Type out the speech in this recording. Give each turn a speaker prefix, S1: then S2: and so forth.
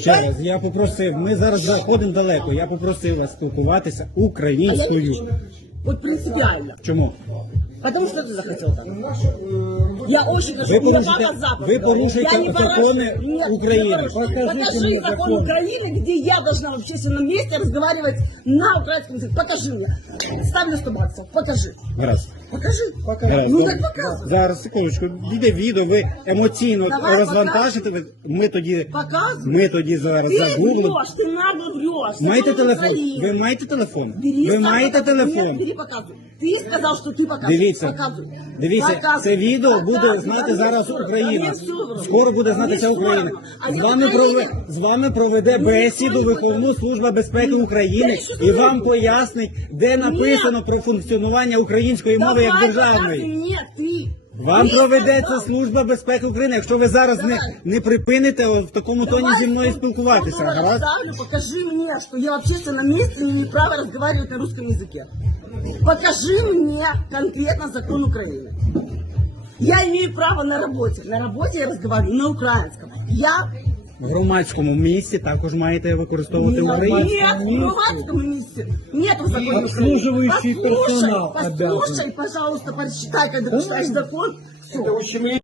S1: Ще раз, я попросив, ми зараз заходимо далеко. Я попросив вас спілкуватися
S2: А я не
S1: українською.
S2: хочу. Вот принципиально.
S1: Чому?
S2: Потому что ты захотел так. Я очень хочу.
S1: Вы
S2: мне
S1: порушите-
S2: папа Запад
S1: вы
S2: говорил.
S1: порушите
S2: Я не
S1: законы
S2: порушу- Нет,
S1: Украины.
S2: не порушу.
S1: Покажите
S2: Покажи
S1: мне
S2: закон
S1: закон.
S2: Украины, где я должна в общественном месте разговаривать на украинском языке. Покажи мне. Ставлю 100 баксов. Покажи.
S1: Гаразд.
S2: Покажи.
S1: Гаразд.
S2: Ну
S1: Добре.
S2: так показывай.
S1: Зараз секундочку, йде відео, ви емоційно
S2: Давай,
S1: розвантажите. ви- Ми тоді,
S2: Показывай.
S1: ми тоді зараз
S2: Ты
S1: загуглимо.
S2: врешь, ты нагло врешь.
S1: Маєте
S2: Закон
S1: телефон?
S2: Украины.
S1: Ви маєте телефон?
S2: Бери,
S1: Ви
S2: сам
S1: маєте
S2: показывай.
S1: телефон?
S2: Нет, бери, показывай. Ты сказал, что ты показываешь.
S1: Дивіться,
S2: Показывай.
S1: дивіться,
S2: Показывай.
S1: це відео буде
S2: Показывай.
S1: знати
S2: Мені
S1: зараз
S2: все-
S1: Україна.
S2: мені все одно.
S1: Скоро буде знати
S2: Мені
S1: вся
S2: все
S1: Україна.
S2: одно. А
S1: З
S2: я
S1: вами
S2: Україна.
S1: прове з вами проведе
S2: Ну,
S1: бесіду
S2: ніхто не
S1: Верховну
S2: буде.
S1: служба безпеки України
S2: я що
S1: і
S2: зроблю?
S1: вам пояснить, де написано про функціонування української мови як
S2: Давай,
S1: державної.
S2: показывай мне, ты.
S1: Вам
S2: Ты
S1: проведеться
S2: сказал.
S1: служба безпеки України, якщо ви зараз не,
S2: Давай.
S1: не припините от в такому тоні
S2: Давай,
S1: зі мною
S2: сто-
S1: спілкуватися.
S2: сто долларов
S1: Гаразд?
S2: ставлю, покажи мне, что я в общественном месте не имею права разговаривать на русском языке. Покажи мне конкретно закон Украины. Я имею право на работе. На работе я разговариваю на украинском. Я
S1: в громадському місці також маєте використовувати Україну.
S2: нет, в громадському месте нет в законе.
S3: Обслуживающий
S2: Послушай,
S3: персонал
S2: Послушай, пожалуйста, прочитай, когда читаешь закон. Все.